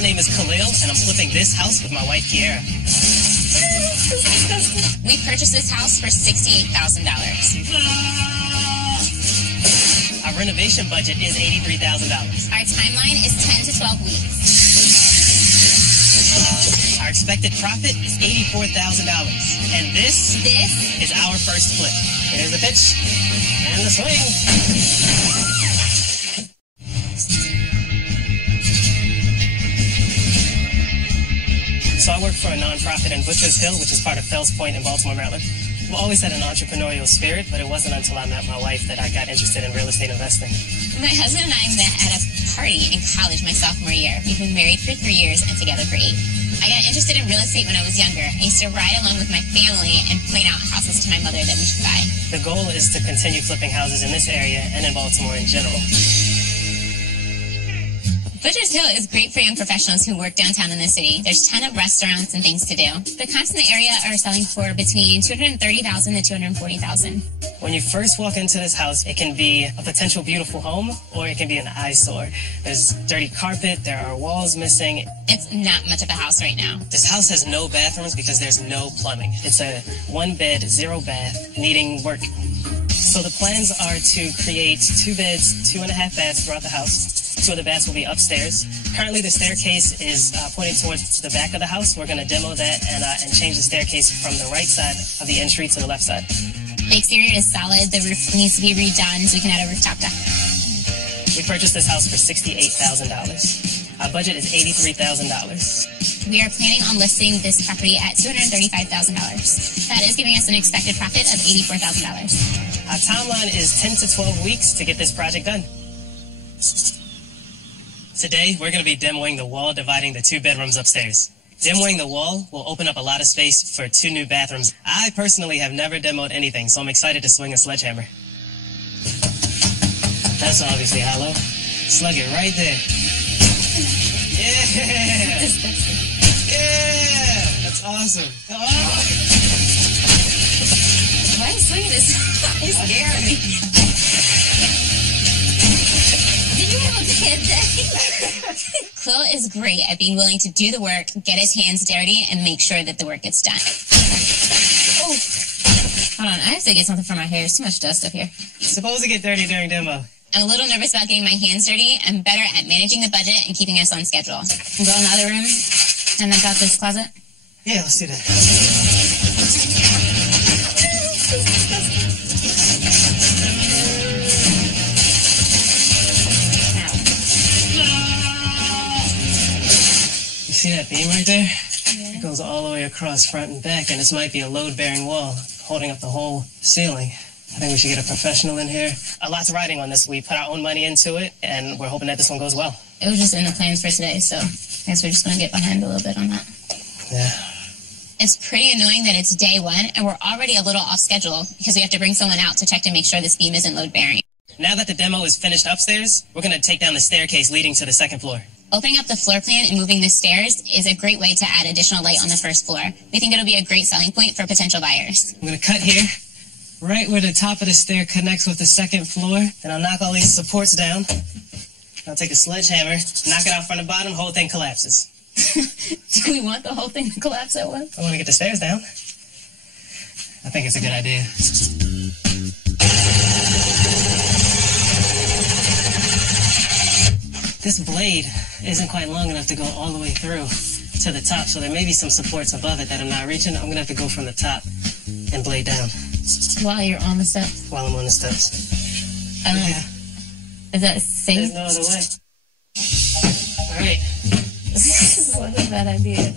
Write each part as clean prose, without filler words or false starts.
My name is Khalil, and I'm flipping this house with my wife, Kiera. We purchased this house for $68,000. Our renovation budget is $83,000. Our timeline is 10 to 12 weeks. Our expected profit is $84,000. And this is our first flip. Here's the pitch and the swing. So I work for a nonprofit in Butcher's Hill, which is part of Fells Point in Baltimore, Maryland. I've always had an entrepreneurial spirit, but it wasn't until I met my wife that I got interested in real estate investing. My husband and I met at a party in college my sophomore year. We've been married for 3 years and together for 8. I got interested in real estate when I was younger. I used to ride along with my family and point out houses to my mother that we should buy. The goal is to continue flipping houses in this area and in Baltimore in general. Butcher's Hill is great for young professionals who work downtown in the city. There's a ton of restaurants and things to do. The comps in the area are selling for between $230,000 to $240,000. When you first walk into this house, it can be a potential beautiful home, or it can be an eyesore. There's dirty carpet, there are walls missing. It's not much of a house right now. This house has no bathrooms because there's no plumbing. It's a 1-bed, 0-bath, needing work. So the plans are to create 2 beds, 2.5 baths throughout the house. 2 of the baths will be upstairs. Currently, the staircase is pointed towards the back of the house. We're going to demo that and change the staircase from the right side of the entry to the left side. The exterior is solid. The roof needs to be redone so we can add a rooftop deck. We purchased this house for $68,000. Our budget is $83,000. We are planning on listing this property at $235,000. That is giving us an expected profit of $84,000. Our timeline is 10 to 12 weeks to get this project done. Today, we're going to be demoing the wall dividing the 2 bedrooms upstairs. Demoing the wall will open up a lot of space for 2 new bathrooms. I personally have never demoed anything, so I'm excited to swing a sledgehammer. That's obviously hollow. Slug it right there. Yeah! Yeah! That's awesome. Oh. Why are you swinging this? You're scaring me. Did you have a kid day? Quill is great at being willing to do the work, get his hands dirty, and make sure that the work gets done. Oh. Hold on, I have to get something for my hair. There's too much dust up here. It's supposed to get dirty during demo. I'm a little nervous about getting my hands dirty. I'm better at managing the budget and keeping us on schedule. Can go in the other room and knock out this closet? Yeah, let's do that. You see that beam right there? Yeah. It goes all the way across front and back, and this might be a load-bearing wall holding up the whole ceiling. I think we should get a professional in here. A lot's riding on this. We put our own money into it, and we're hoping that this one goes well. It was just in the plans for today, so I guess we're just going to get behind a little bit on that. Yeah. It's pretty annoying that it's day 1, and we're already a little off schedule because we have to bring someone out to check to make sure this beam isn't load-bearing. Now that the demo is finished upstairs, we're going to take down the staircase leading to the 2nd floor. Opening up the floor plan and moving the stairs is a great way to add additional light on the 1st floor. We think it'll be a great selling point for potential buyers. I'm going to cut here, right where the top of the stair connects with the 2nd floor, and I'll knock all these supports down. I'll take a sledgehammer, knock it out from the bottom, whole thing collapses. Do we want the whole thing to collapse at once? I want to get the stairs down. I think it's a good idea. This blade isn't quite long enough to go all the way through to the top, so there may be some supports above it that I'm not reaching. I'm going to have to go from the top and blade down. While you're on the steps? While I'm on the steps. I don't know. Is that safe? There's no other way. All right. This is like a bad idea.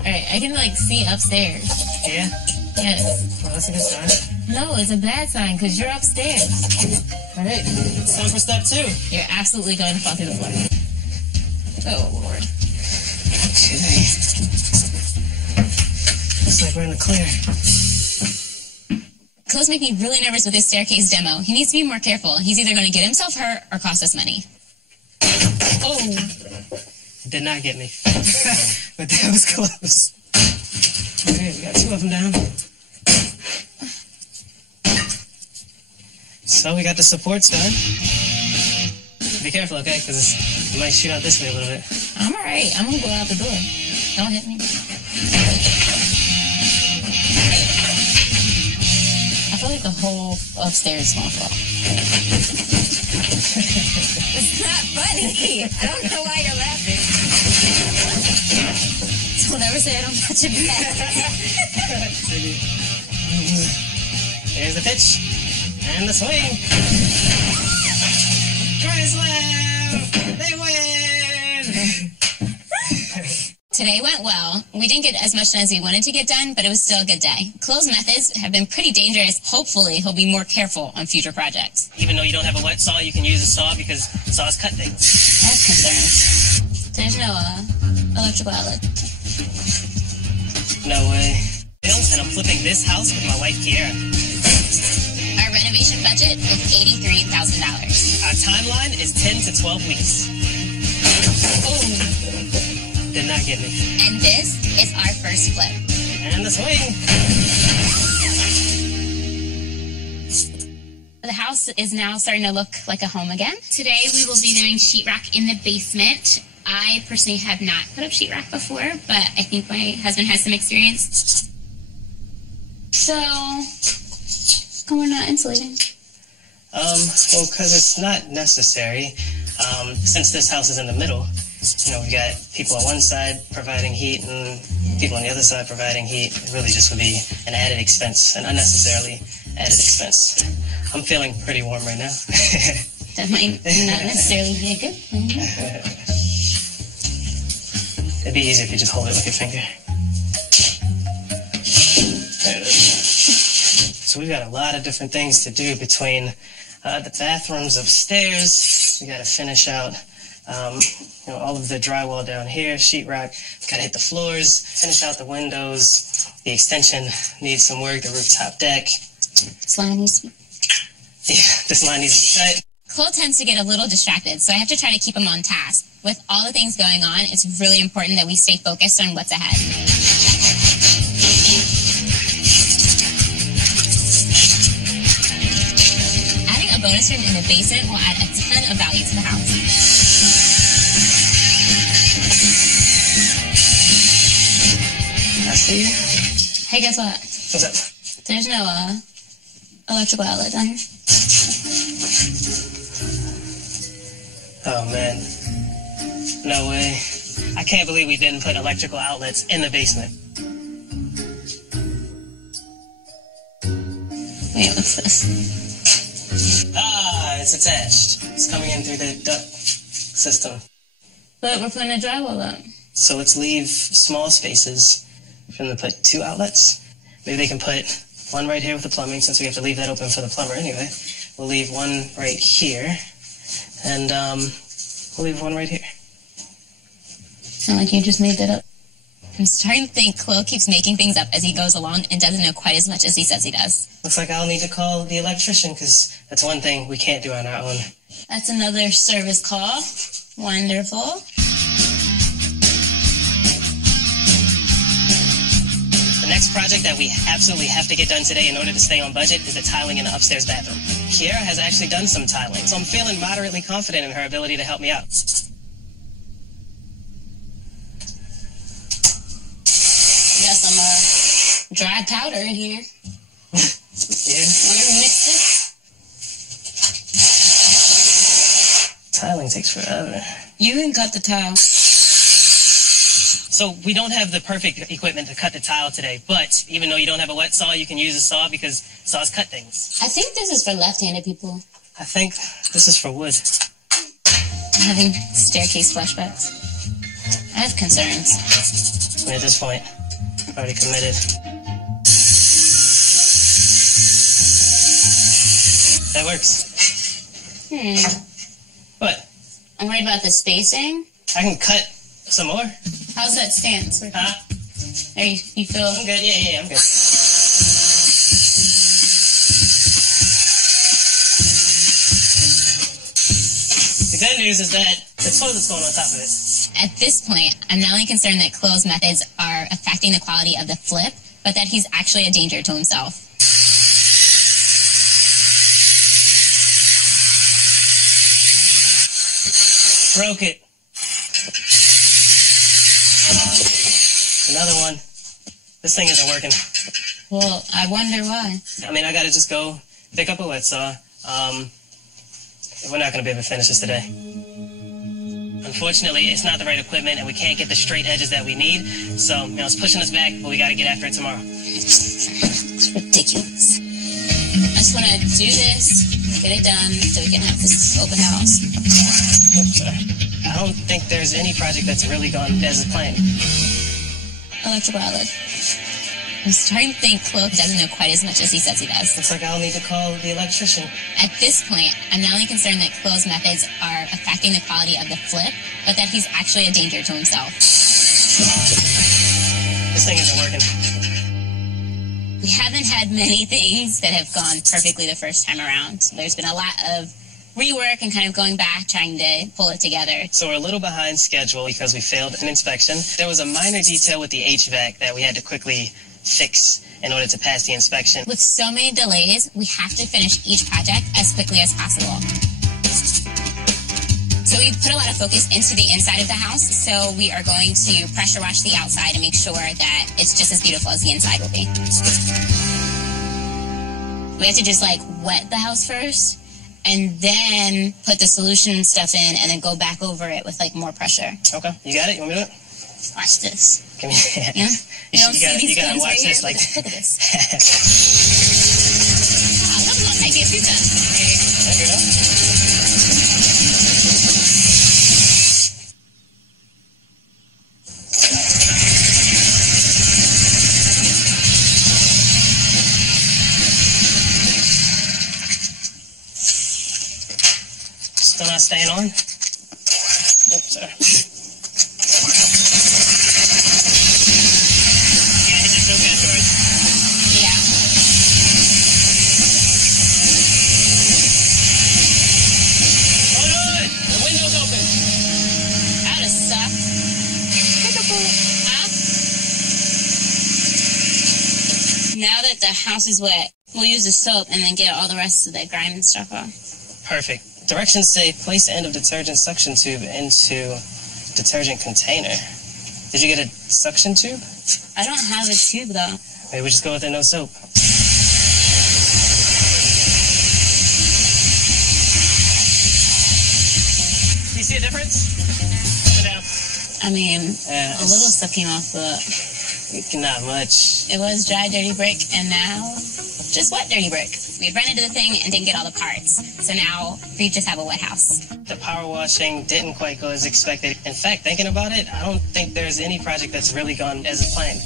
Alright, I can like see upstairs. Yeah? Yes. Well, that's a good sign. No, it's a bad sign because you're upstairs. Alright, it's time for step 2. You're absolutely going to fall through the floor. Oh, Lord. Okay. Looks like we're in the clear. Clothes make me really nervous with this staircase demo. He needs to be more careful. He's either going to get himself hurt or cost us money. Oh. It did not get me. But that was close. Okay, we got 2 of them down. So we got the supports done. Be careful, okay? Because you might shoot out this way a little bit. I'm alright. I'm gonna go out the door. Don't hit me. I feel like the whole upstairs is gonna fall. It's not funny. I don't know why you're laughing. Don't ever say I don't catch it back. Here's the pitch. And the swing. Grand slam! They win! Today went well. We didn't get as much done as we wanted to get done, but it was still a good day. Chloe's methods have been pretty dangerous. Hopefully, he'll be more careful on future projects. Even though you don't have a wet saw, you can use a saw because saws cut things. I have concerns. There's no electrical outlet. No way. And I'm flipping this house with my wife, Kiera. Our renovation budget is $83,000. Our timeline is 10 to 12 weeks. Oh. Did not get me. And this is our first flip. And the swing. The house is now starting to look like a home again. Today we will be doing sheetrock in the basement. I personally have not put up sheetrock before, but I think my husband has some experience. So, how come we're not insulating? Well, because it's not necessary. Since this house is in the middle, you know, we got people on one side providing heat and people on the other side providing heat. It really just would be an added expense, an unnecessarily added expense. I'm feeling pretty warm right now. That might not necessarily be a good thing. It'd be easier if you just hold it with your finger. There it is. So we've got a lot of different things to do between the bathrooms upstairs. We got to finish out all of the drywall down here, sheetrock. We got to hit the floors, finish out the windows. The extension needs some work, the rooftop deck. This line needs to be... Yeah, this line needs to be cut. Chloe tends to get a little distracted, so I have to try to keep him on task. With all the things going on, it's really important that we stay focused on what's ahead. Adding a bonus room in the basement will add a ton of value to the house. I see you. Hey, guess what? What's up? There's no electrical outlet down here. Oh, man. No way. I can't believe we didn't put electrical outlets in the basement. Wait, what's this? Ah, it's attached. It's coming in through the duct system. But we're putting a drywall up. So let's leave small spaces for them to put 2 outlets. Maybe they can put one right here with the plumbing, since we have to leave that open for the plumber anyway. We'll leave one right here. And we'll leave one right here. Sound like you just made that up. I'm starting to think Chloe keeps making things up as he goes along and doesn't know quite as much as he says he does. Looks like I'll need to call the electrician, because that's one thing we can't do on our own. That's another service call. Wonderful. The next project that we absolutely have to get done today in order to stay on budget is the tiling in the upstairs bathroom. Kiera has actually done some tiling, so I'm feeling moderately confident in her ability to help me out. We got some dry powder in here. Yeah. Want to mix it? Tiling takes forever. You can cut the tile. So we don't have the perfect equipment to cut the tile today, but even though you don't have a wet saw, you can use a saw because saws cut things. I think this is for left-handed people. I think this is for wood. I'm having staircase flashbacks. I have concerns. I mean, at this point, I'm already committed. That works. What? I'm worried about the spacing. I can cut some more. How's that stance? Huh? Are you feel... I'm good. Yeah, I'm good. The good news is that the toilet's going on top of it. At this point, I'm not only concerned that Chloe's methods are affecting the quality of the flip, but that he's actually a danger to himself. Broke it. Another one. This thing isn't working. Well, I wonder why. I mean, I gotta just go pick up a wet saw. We're not gonna be able to finish this today. Unfortunately, it's not the right equipment and we can't get the straight edges that we need. So, you know, it's pushing us back, but we gotta get after it tomorrow. It's ridiculous. I just wanna do this, get it done, so we can have this open house. Oops, sorry. I don't think there's any project that's really gone as planned. Electrical outlet. I'm starting to think Quill doesn't know quite as much as he says he does. Looks like I'll need to call the electrician. At this point, I'm not only concerned that Quill's methods are affecting the quality of the flip, but that he's actually a danger to himself. This thing isn't working. We haven't had many things that have gone perfectly the first time around. There's been a lot of rework and kind of going back, trying to pull it together. So we're a little behind schedule because we failed an inspection. There was a minor detail with the HVAC that we had to quickly fix in order to pass the inspection. With so many delays, we have to finish each project as quickly as possible. So we've put a lot of focus into the inside of the house, so we are going to pressure wash the outside and make sure that it's just as beautiful as the inside will be. We have to just like wet the house first, and then put the solution stuff in, and then go back over it with like more pressure. Okay, you got it? You want me to do it? Watch this. Give me Yeah? You gotta watch this like Look at this. Wow, that was gonna take you a few times. There you go. Still not staying on? Oops, sorry. Yeah, hit the choke afterwards. Yeah. Hold on! The window's open. That would have sucked. Huh? Now that the house is wet, we'll use the soap and then get all the rest of the grime and stuff off. Perfect. Directions say place end of detergent suction tube into detergent container. Did you get a suction tube? I don't have a tube though. Maybe we just go with it, no soap. Do you see a difference? Up and down. I mean, a little stuff came off, but not much. it was dry, dirty brick, and now just wet, dirty brick. We had run into the thing and didn't get all the parts, so now we just have a wet house. The power washing didn't quite go as expected. In fact, thinking about it, I don't think there's any project that's really gone as planned.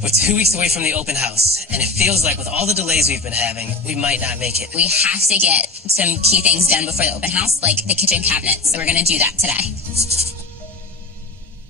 We're 2 weeks away from the open house, and it feels like with all the delays we've been having, we might not make it. We have to get some key things done before the open house, like the kitchen cabinets, so we're going to do that today.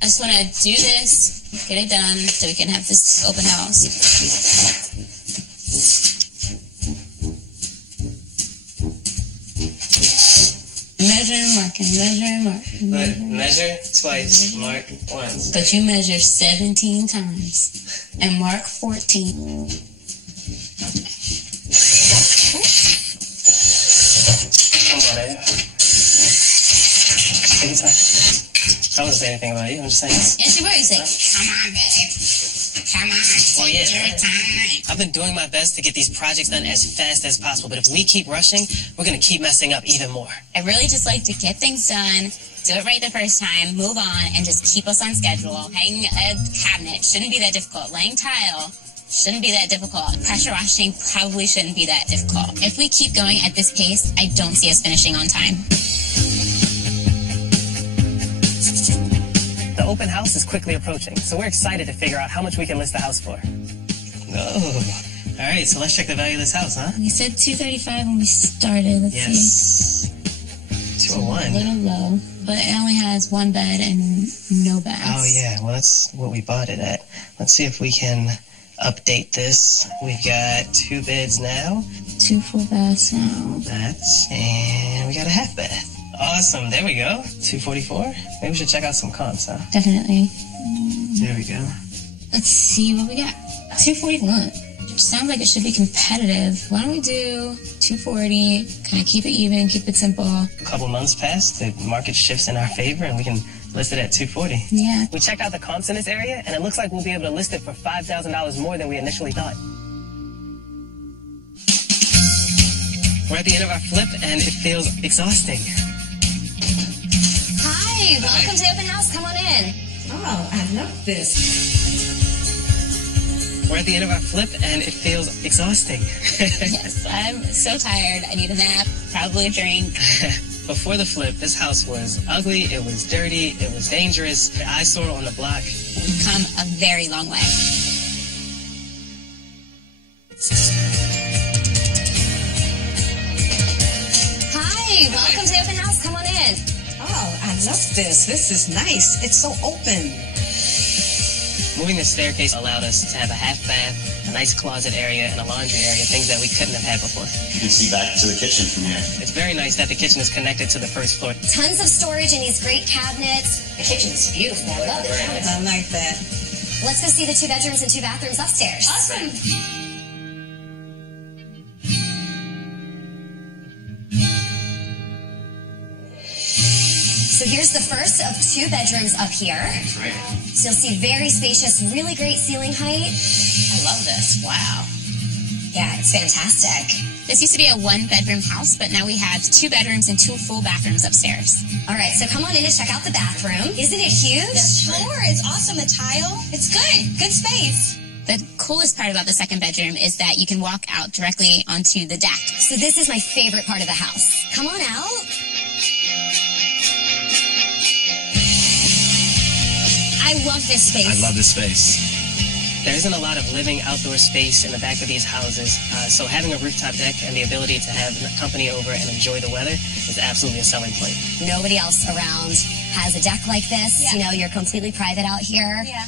I just want to do this, get it done, so we can have this open house. Measure, mark, and measure, and mark. But measure twice, mark once. But you measure 17 times and mark 14. Come on, baby. Take your time. I wasn't saying anything about you, I'm just saying. Yes, you were. You said, come on, babe. Come on, Well, take yeah. your time. I've been doing my best to get these projects done as fast as possible, but if we keep rushing, we're going to keep messing up even more. I really just like to get things done, do it right the first time, move on, and just keep us on schedule. Hanging a cabinet shouldn't be that difficult. Laying tile shouldn't be that difficult. Pressure washing probably shouldn't be that difficult. If we keep going at this pace, I don't see us finishing on time. The open house is quickly approaching, so we're excited to figure out how much we can list the house for. Oh, all right, so let's check the value of this house, huh? We said 235 when we started. Let's see. Yes. A 201. little low, but it only has one bed and no baths. Oh, yeah, well, that's what we bought it at. Let's see if we can update this. We've got 2 beds now. 2 full baths now. That's, and we got a half bath. Awesome, there we go. 244. Maybe we should check out some comps, huh? Definitely. There we go. Let's see what we got. 241. sounds like it should be competitive. Why don't we do 240, kind of keep it even, keep it simple. A couple months pass, the market shifts in our favor, and we can list it at 240. Yeah. We checked out the comps in this area, and it looks like we'll be able to list it for $5,000 more than we initially thought. We're at the end of our flip, and it feels exhausting. Hi, welcome to the open house. Come on in. Oh, I love this. We're at the end of our flip, and it feels exhausting. Yes, I'm so tired. I need a nap, probably a drink. Before the flip, this house was ugly, it was dirty, it was dangerous, the eyesore on the block. We've come a very long way. Hi, welcome to the open house. Come on in. Oh, I love this. This is nice. It's so open. Moving the staircase allowed us to have a half bath, a nice closet area, and a laundry area, things that we couldn't have had before. You can see back to the kitchen from here. It's very nice that the kitchen is connected to the first floor. Tons of storage in these great cabinets. The kitchen is beautiful. I love it. I like that. Let's go see the 2 bedrooms and 2 bathrooms upstairs. Awesome. So here's the first of 2 bedrooms up here. That's right. So you'll see very spacious, really great ceiling height. I love this. Wow. Yeah, it's fantastic. This used to be a 1-bedroom house, but now we have 2 bedrooms and 2 full bathrooms upstairs. All right, so come on in and check out the bathroom. Isn't it huge? The floor is awesome. The tile, it's good. Good space. The coolest part about the 2nd bedroom is that you can walk out directly onto the deck. So this is my favorite part of the house. Come on out. I love this space. I love this space. There isn't a lot of living outdoor space in the back of these houses, so having a rooftop deck and the ability to have company over and enjoy the weather is absolutely a selling point. Nobody else around has a deck like this. Yeah. You know, you're completely private out here. Yeah.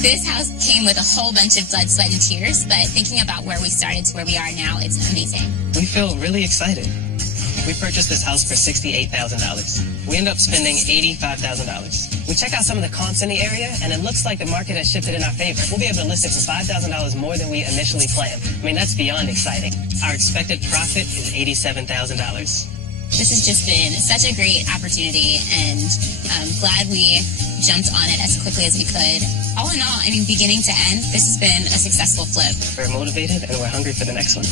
This house came with a whole bunch of blood, sweat, and tears, but thinking about where we started to where we are now, it's amazing. We feel really excited. We purchased this house for $68,000. We ended up spending $85,000. We checked out some of the comps in the area, and it looks like the market has shifted in our favor. We'll be able to list it for $5,000 more than we initially planned. I mean, that's beyond exciting. Our expected profit is $87,000. This has just been such a great opportunity, and I'm glad we jumped on it as quickly as we could. All in all, I mean, beginning to end, this has been a successful flip. We're motivated, and we're hungry for the next one.